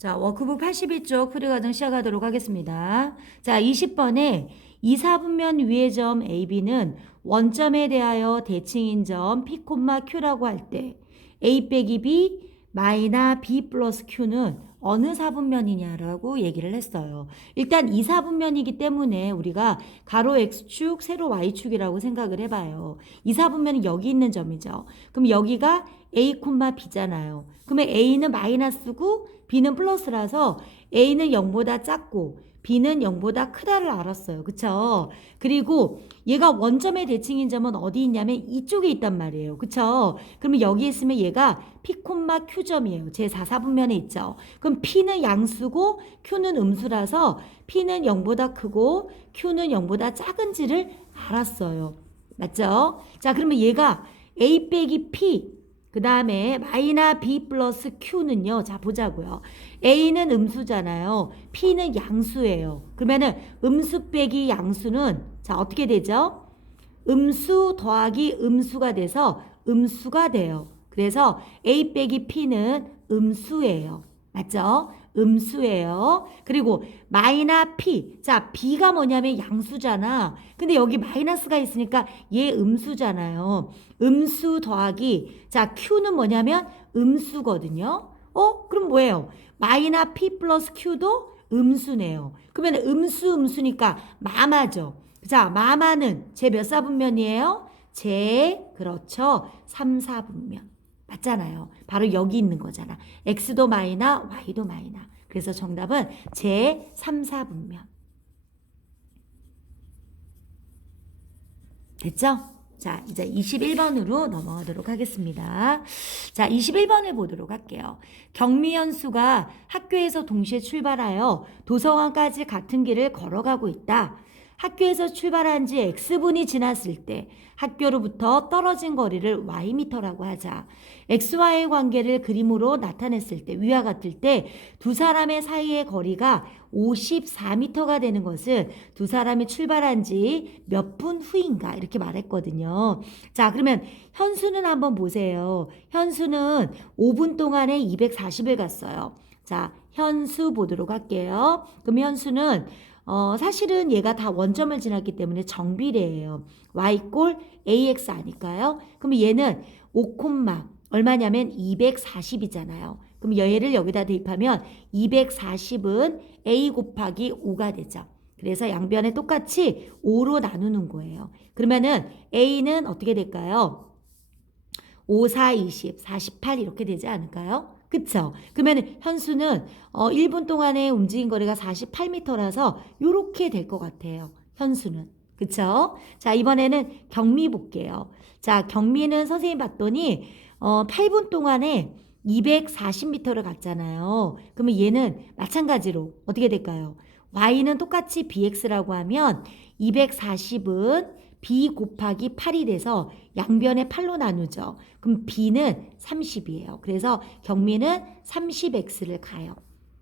자, 워크북 82쪽 풀이과정 시작하도록 하겠습니다. 자, 20번에 이사분면 위의 점 AB는 원점에 대하여 대칭인 점 P, Q라고 할 때 A 빼기 B 마이너 B 플러스 Q는 어느 사분면이냐라고 얘기를 했어요. 일단 이사분면이기 때문에 우리가 가로 X축, 세로 Y축이라고 생각을 해봐요. 이사분면은 여기 있는 점이죠. 그럼 여기가 A, B잖아요. 그러면 A는 마이너스고 B는 플러스라서 A는 0보다 작고 B는 0보다 크다를 알았어요. 그쵸? 그리고 얘가 원점의 대칭인 점은 어디 있냐면 이쪽에 있단 말이에요. 그쵸? 그러면 여기 있으면 얘가 P, Q점이에요. 제 4사분면에 있죠. 그럼 P는 양수고 Q는 음수라서 P는 0보다 크고 Q는 0보다 작은지를 알았어요. 맞죠? 자, 그러면 얘가 A 빼기 P 그 다음에 마이너 B 플러스 Q는요. 자, 보자고요. A는 음수잖아요. P는 양수예요. 그러면은 음수 빼기 양수는 자, 어떻게 되죠? 음수 더하기 음수가 돼서 음수가 돼요. 그래서 A 빼기 P는 음수예요. 맞죠? 음수예요. 그리고 마이너 P. 자, B가 뭐냐면 양수잖아. 근데 여기 마이너스가 있으니까 얘 음수잖아요. 음수 더하기 자, Q는 뭐냐면 음수거든요. 그럼 뭐예요? 마이너 P 플러스 Q도 음수네요. 그러면 음수니까 마마죠. 자, 마마는 제 몇 사분면이에요? 그렇죠. 3, 4분면. 맞잖아요. 바로 여기 있는 거잖아. X도 마이너, Y도 마이너. 그래서 정답은 제 3, 4분면. 됐죠? 자, 이제 21번으로 넘어가도록 하겠습니다. 자, 21번을 보도록 할게요. 경미연수가 학교에서 동시에 출발하여 도서관까지 같은 길을 걸어가고 있다. 학교에서 출발한 지 X분이 지났을 때 학교로부터 떨어진 거리를 Y미터라고 하자. X와의 관계를 그림으로 나타냈을 때 위와 같을 때 두 사람의 사이의 거리가 54m가 되는 것은 두 사람이 출발한 지 몇 분 후인가 이렇게 말했거든요. 자, 그러면 현수는 한번 보세요. 현수는 5분 동안에 240을 갔어요. 자, 현수 보도록 할게요. 그럼 현수는 사실은 얘가 다 원점을 지났기 때문에 정비례예요. y꼴 ax 아닐까요? 그럼 얘는 5, 얼마냐면 240이잖아요. 그럼 얘를 여기다 대입하면 240은 a 곱하기 5가 되죠. 그래서 양변에 똑같이 5로 나누는 거예요. 그러면은 a는 어떻게 될까요? 5, 4, 20, 48 이렇게 되지 않을까요? 그쵸? 그러면 현수는 1분 동안에 움직인 거리가 48m라서 이렇게 될 것 같아요. 현수는. 그쵸? 자, 이번에는 경미 볼게요. 자, 경미는 선생님 봤더니 8분 동안에 240m를 갔잖아요. 그러면 얘는 마찬가지로 어떻게 될까요? y는 똑같이 bx라고 하면 240은 b 곱하기 8이 돼서 양변에 8로 나누죠. 그럼 b는 30이에요. 그래서 경미는 30x를 가요.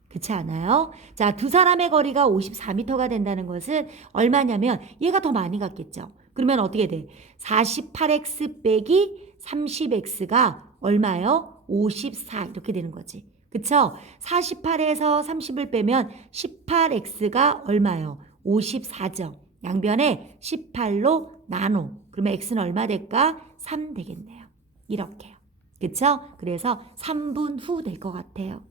그렇지 않아요? 자, 두 사람의 거리가 54m가 된다는 것은 얼마냐면 얘가 더 많이 갔겠죠. 그러면 어떻게 돼? 48x 빼기 30x가 얼마요? 54 이렇게 되는 거지. 그쵸? 48에서 30을 빼면 18x가 얼마요? 54죠. 양변에 18로 나눠. 그러면 x는 얼마 될까? 3 되겠네요. 이렇게요. 그쵸? 그래서 3분 후 될 것 같아요.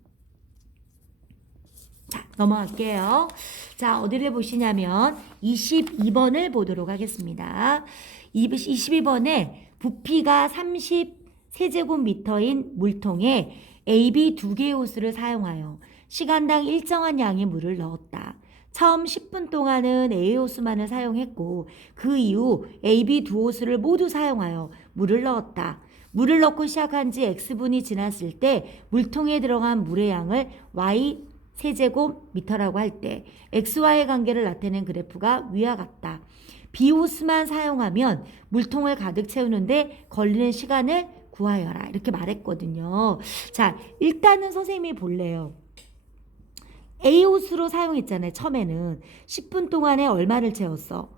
자, 넘어갈게요. 자, 어디를 보시냐면 22번을 보도록 하겠습니다. 22번에 부피가 30세제곱미터인 물통에 AB 두 개의 호스를 사용하여 시간당 일정한 양의 물을 넣었다. 처음 10분 동안은 A 호수만을 사용했고 그 이후 AB 두 호수를 모두 사용하여 물을 넣었다. 물을 넣고 시작한 지 X분이 지났을 때 물통에 들어간 물의 양을 Y 세제곱미터라고 할 때 x와의 관계를 나타낸 그래프가 위와 같다. 비호스만 사용하면 물통을 가득 채우는데 걸리는 시간을 구하여라. 이렇게 말했거든요. 자, 일단은 선생님이 볼래요. A호수로 사용했잖아요. 처음에는 10분 동안에 얼마를 채웠어?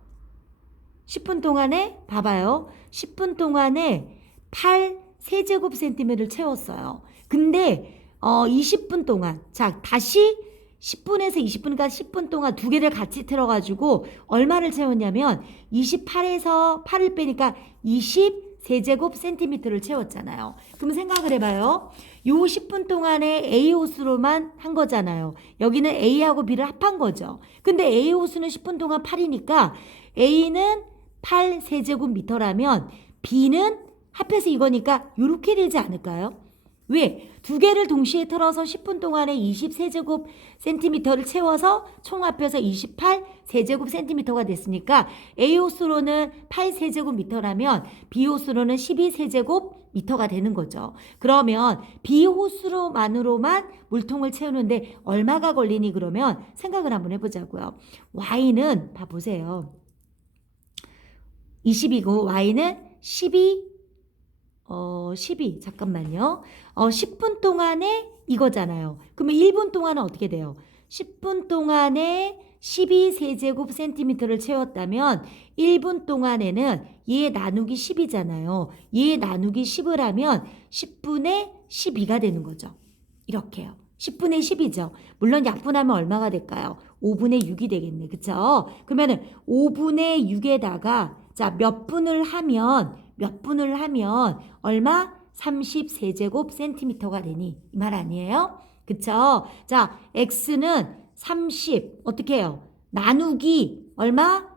10분 동안에 봐봐요. 10분 동안에 8 세제곱 센티미터를 채웠어요. 근데 20분 동안 자 다시 10분에서 20분까지 10분 동안 두 개를 같이 틀어가지고 얼마를 채웠냐면 28에서 8을 빼니까 20세제곱 센티미터를 채웠잖아요. 그럼 생각을 해봐요. 요 10분 동안에 A 호수로만 한 거잖아요. 여기는 A하고 B를 합한 거죠. 근데 A 호수는 10분 동안 8이니까 A는 8세제곱미터라면 B는 합해서 이거니까 이렇게 되지 않을까요? 왜? 두 개를 동시에 틀어서 10분 동안에 20세제곱 센티미터를 채워서 총 합해서 28세제곱 센티미터가 됐으니까 A 호수로는 8세제곱미터라면 B 호수로는 12세제곱미터가 되는 거죠. 그러면 B 호수로만으로만 물통을 채우는데 얼마가 걸리니 그러면 생각을 한번 해보자고요. Y는 봐보세요. 20이고 Y는 12 잠깐만요. 10분 동안에 이거잖아요. 그러면 1분 동안은 어떻게 돼요? 10분 동안에 12세제곱 센티미터를 채웠다면 1분 동안에는 얘 나누기 10이잖아요. 얘 나누기 10을 하면 10분의 12가 되는 거죠. 이렇게요. 10분의 10이죠. 물론 약분하면 얼마가 될까요? 5분의 6이 되겠네. 그쵸? 그러면은 5분의 6에다가 자, 몇 분을 하면 얼마? 30세제곱 센티미터가 되니 이 말 아니에요? 그쵸? 자, x는 30 어떻게 해요? 나누기 얼마?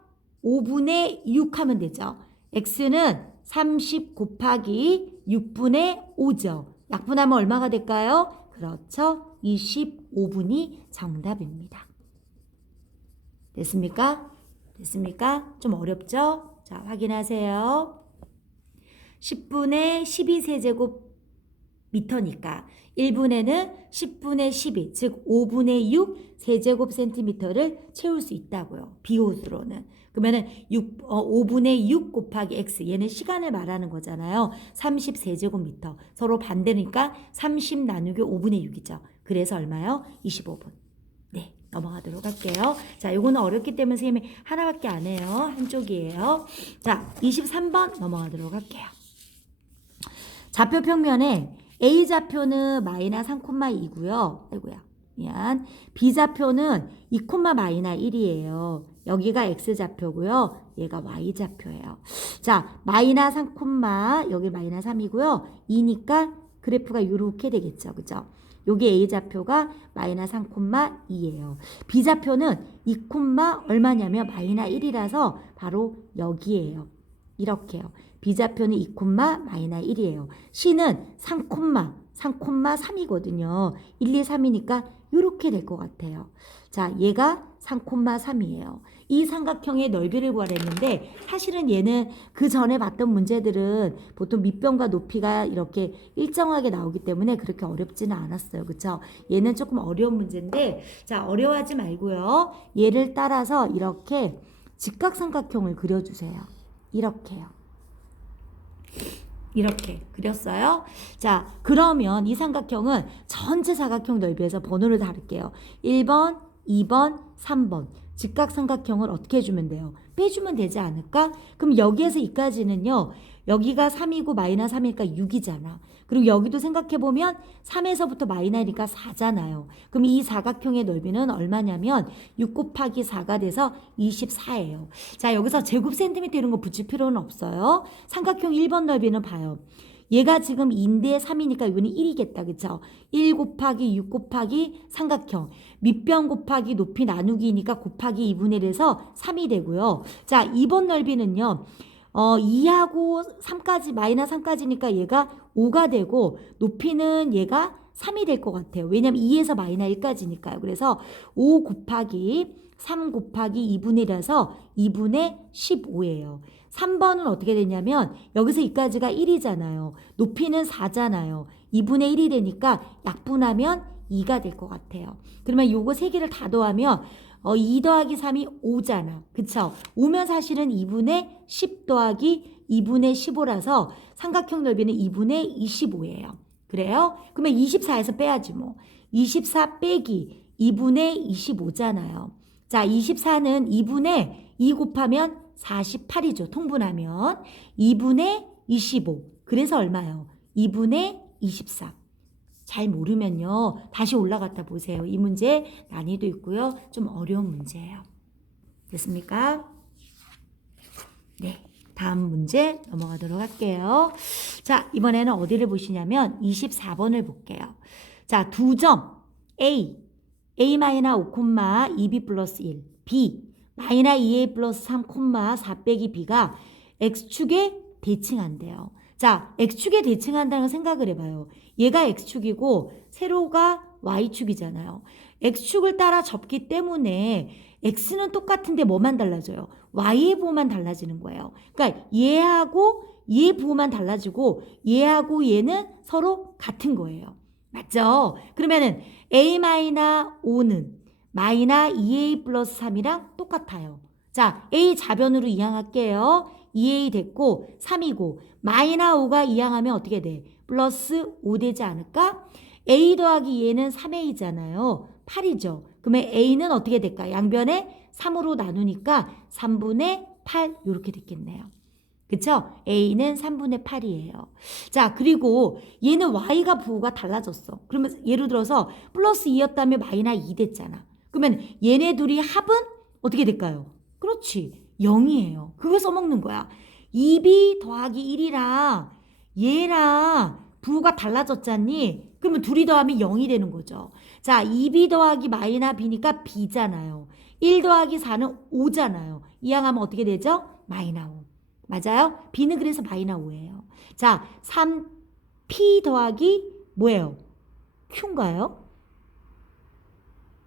5분의 6 하면 되죠. x는 30 곱하기 6분의 5죠. 약분하면 얼마가 될까요? 그렇죠. 25분이 정답입니다. 됐습니까? 됐습니까? 좀 어렵죠? 자, 확인하세요. 10분의 12세제곱미터니까 1분에는 10분의 12, 즉 5분의 6 세제곱 센티미터를 채울 수 있다고요. 비호수로는. 그러면은 5분의 6 곱하기 x, 얘는 시간을 말하는 거잖아요. 30세제곱미터. 서로 반대니까 30 나누기 5분의 6이죠. 그래서 얼마요? 25분. 네, 넘어가도록 할게요. 자, 요거는 어렵기 때문에 선생님이 하나밖에 안 해요. 한쪽이에요. 자, 23번 넘어가도록 할게요. 좌표 평면에 A좌표는 마이너스 3,2고요. 아이고야. 미안. B좌표는 2, 마이너스 1이에요. 여기가 X좌표고요. 얘가 Y좌표예요. 자, 마이너스 3, 여기 마이너스 3이고요. 2니까 그래프가 이렇게 되겠죠. 그죠? 여기 A좌표가 마이너스 3,2예요. B좌표는 2, 얼마냐면 마이너스 1이라서 바로 여기에요. 이렇게요. B좌표는 2, 마이너스 1이에요. C는 3,3이거든요. 1, 2, 3이니까 이렇게 될 것 같아요. 자, 얘가 3,3이에요. 이 삼각형의 넓이를 구하랬는데 사실은 얘는 그 전에 봤던 문제들은 보통 밑변과 높이가 이렇게 일정하게 나오기 때문에 그렇게 어렵지는 않았어요. 그쵸? 얘는 조금 어려운 문제인데 자, 어려워하지 말고요. 얘를 따라서 이렇게 직각삼각형을 그려주세요. 이렇게요. 이렇게 그렸어요. 자, 그러면 이 삼각형은 전체 사각형 넓이에서 번호를 다룰게요. 1번, 2번, 3번. 직각삼각형을 어떻게 해주면 돼요? 빼주면 되지 않을까? 그럼 여기에서 이까지는요. 여기가 3이고 마이너스 3이니까 6이잖아. 그리고 여기도 생각해보면 3에서부터 마이너스니까 4잖아요. 그럼 이 사각형의 넓이는 얼마냐면 6 곱하기 4가 돼서 24예요. 자, 여기서 제곱 센티미터 이런 거 붙일 필요는 없어요. 삼각형 1번 넓이는 봐요. 얘가 지금 2인데 3이니까 이거는 1이겠다. 그쵸? 1 곱하기 6 곱하기 삼각형. 밑변 곱하기 높이 나누기니까 곱하기 2분의 1에서 3이 되고요. 자, 2번 넓이는요. 2하고 3까지, 마이너스 3까지니까 얘가 5가 되고, 높이는 얘가 3이 될 것 같아요. 왜냐면 2에서 마이너스 1까지니까요. 그래서 5 곱하기 3 곱하기 2분의 1이라서 2분의 15예요. 3번은 어떻게 되냐면, 여기서 2까지가 1이잖아요. 높이는 4잖아요. 2분의 1이 되니까 약분하면 2가 될 것 같아요. 그러면 요거 세 개를 다 더하면 2 더하기 3이 5잖아. 그쵸? 5면 사실은 2분의 10 더하기 2분의 15라서 삼각형 넓이는 2분의 25예요. 그래요? 그러면 24에서 빼야지 뭐. 24 빼기 2분의 25잖아요. 자, 24는 2분의 2 곱하면 48이죠. 통분하면 2분의 25. 그래서 얼마요? 2분의 24. 잘 모르면요. 다시 올라갔다 보세요. 이 문제 난이도 있고요. 좀 어려운 문제예요. 됐습니까? 네. 다음 문제 넘어가도록 할게요. 자, 이번에는 어디를 보시냐면 24번을 볼게요. 자, 두 점 A, A-5, 2B 플러스 1, B, 마이너 2A 플러스 3, 4 빼기 B가 X축에 대칭한대요. 자, X축에 대칭한다는 생각을 해봐요. 얘가 X축이고 세로가 Y축이잖아요. X축을 따라 접기 때문에 X는 똑같은데 뭐만 달라져요? Y의 부호만 달라지는 거예요. 그러니까 얘하고 얘의 부호만 달라지고 얘하고 얘는 서로 같은 거예요. 맞죠? 그러면은 A-5는 마이너 2A 플러스 3이랑 똑같아요. 자, A 자변으로 이항할게요. 2A 됐고 3이고 마이너 5가 이항하면 어떻게 돼? 플러스 5 되지 않을까? A 더하기 얘는 3A잖아요. 8이죠. 그러면 A는 어떻게 될까? 양변에 3으로 나누니까 3분의 8 이렇게 됐겠네요. 그쵸? A는 3분의 8이에요. 자, 그리고 얘는 Y가 부호가 달라졌어. 그러면 예를 들어서 플러스 2였다면 마이너 2 됐잖아. 그러면 얘네 둘이 합은 어떻게 될까요? 그렇지. 0이에요. 그거 써먹는 거야. 2B 더하기 1이랑 얘랑 부호가 달라졌잖니? 그러면 둘이 더하면 0이 되는 거죠. 자, 2B 더하기 마이너 B니까 B잖아요. 1 더하기 4는 5잖아요. 이항하면 어떻게 되죠? 마이너 5. 맞아요? B는 그래서 마이너 5예요. 자, 3P 더하기 뭐예요? Q인가요?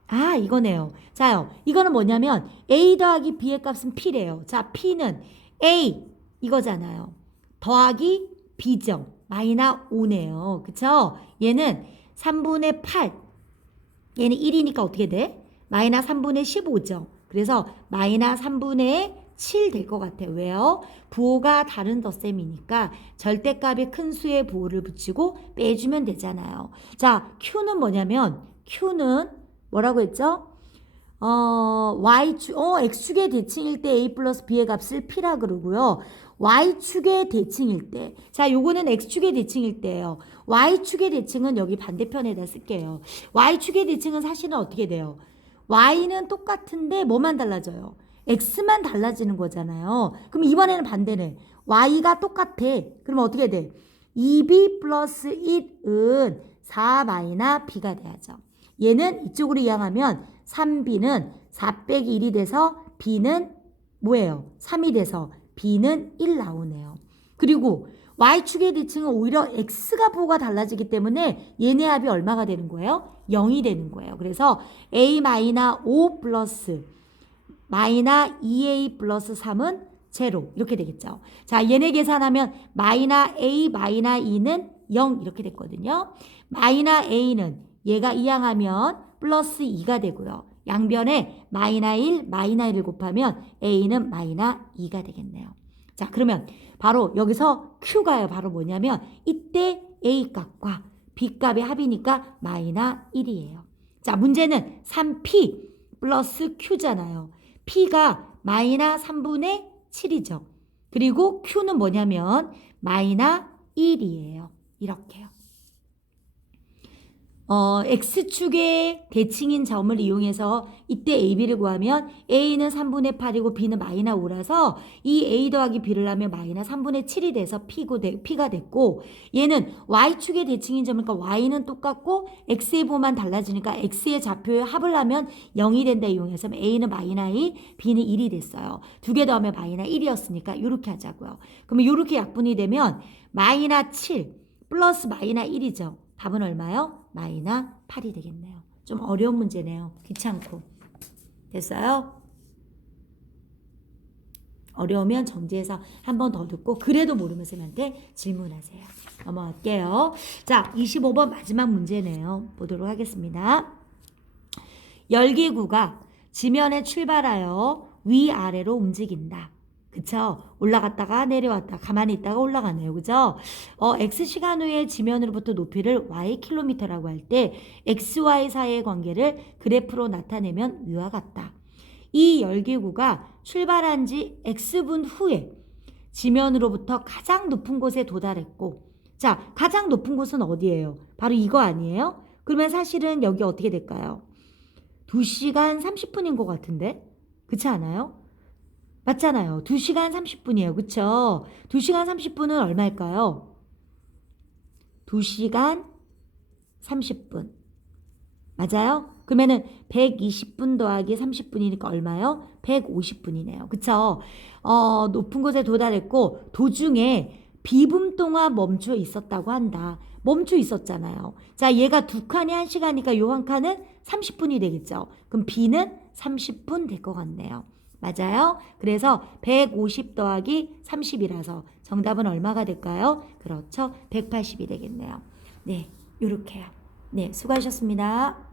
아, 이거네요. 자요, 이거는 뭐냐면 A 더하기 B의 값은 P래요. 자, P는 A 이거잖아요. 더하기 B죠. 마이너 5네요. 그쵸? 얘는 3분의 8. 얘는 1이니까 어떻게 돼? 마이너 3분의 15죠. 그래서 마이너 3분의 7 될 것 같아요. 왜요? 부호가 다른 덧셈이니까 절대값의 큰 수의 부호를 붙이고 빼주면 되잖아요. 자, Q는 뭐냐면 Q는 뭐라고 했죠? X축의 대칭일 때 A 플러스 B의 값을 P라 그러고요. Y축의 대칭일 때. 자, 요거는 X축의 대칭일 때예요. Y축의 대칭은 여기 반대편에다 쓸게요. Y축의 대칭은 사실은 어떻게 돼요? Y는 똑같은데 뭐만 달라져요? X만 달라지는 거잖아요. 그럼 이번에는 반대네. Y가 똑같아. 그러면 어떻게 돼? 2B 플러스 1은 4 마이너 B가 돼야죠. 얘는 이쪽으로 이항하면 3B는 4 빼기 1이 돼서 B는 뭐예요? 3이 돼서 B는 1 나오네요. 그리고 Y축의 대칭은 오히려 X가 부호가 달라지기 때문에 얘네 합이 얼마가 되는 거예요? 0이 되는 거예요. 그래서 A-5 플러스 마이너 2A 플러스 3은 제로 이렇게 되겠죠. 자, 얘네 계산하면 마이너 A 마이너 2는 0 이렇게 됐거든요. 마이너 A는 얘가 이항하면 플러스 2가 되고요. 양변에 마이너 1, 마이너 1을 곱하면 A는 마이너 2가 되겠네요. 자, 그러면 바로 여기서 Q가요. 바로 뭐냐면 이때 A 값과 B 값의 합이니까 마이너 1이에요. 자, 문제는 3P 플러스 Q잖아요. P가 마이너 3분의 7이죠. 그리고 Q는 뭐냐면 마이너 1이에요. 이렇게요. X축의 대칭인 점을 이용해서 이때 AB를 구하면 A는 3분의 8이고 B는 마이너 5라서 이 A 더하기 B를 하면 마이너 3분의 7이 돼서 P가 됐고 얘는 Y축의 대칭인 점이니까 Y는 똑같고 X의 부호만 달라지니까 X의 좌표에 합을 하면 0이 된다 이용해서 A는 마이너 2, B는 1이 됐어요. 두 개 더하면 마이너 1이었으니까 이렇게 하자고요. 그러면 이렇게 약분이 되면 마이너 7 플러스 마이너 1이죠. 답은 얼마요? 마이너 8이 되겠네요. 좀 어려운 문제네요. 귀찮고. 됐어요? 어려우면 정지해서 한 번 더 듣고 그래도 모르면 쌤한테 질문하세요. 넘어갈게요. 자, 25번 마지막 문제네요. 보도록 하겠습니다. 열기구가 지면에 출발하여 위아래로 움직인다. 그쵸? 올라갔다가 내려왔다. 가만히 있다가 올라가네요. 그죠? X시간 후에 지면으로부터 높이를 Ykm라고 할 때 XY 사이의 관계를 그래프로 나타내면 위와 같다. 이 열기구가 출발한 지 X분 후에 지면으로부터 가장 높은 곳에 도달했고 자, 가장 높은 곳은 어디예요? 바로 이거 아니에요? 그러면 사실은 여기 어떻게 될까요? 2시간 30분인 것 같은데? 그렇지 않아요? 맞잖아요. 2시간 30분이에요. 그쵸? 2시간 30분은 얼마일까요? 2시간 30분. 맞아요? 그러면은 120분 더하기 30분이니까 얼마요? 150분이네요. 그쵸? 높은 곳에 도달했고 도중에 비분 동안 멈춰 있었다고 한다. 멈춰 있었잖아요. 자, 얘가 두 칸이 1시간이니까 요 한 칸은 30분이 되겠죠. 그럼 B는 30분 될 것 같네요. 맞아요? 그래서 150 더하기 30이라서 정답은 얼마가 될까요? 그렇죠. 180이 되겠네요. 네, 요렇게요. 네, 수고하셨습니다.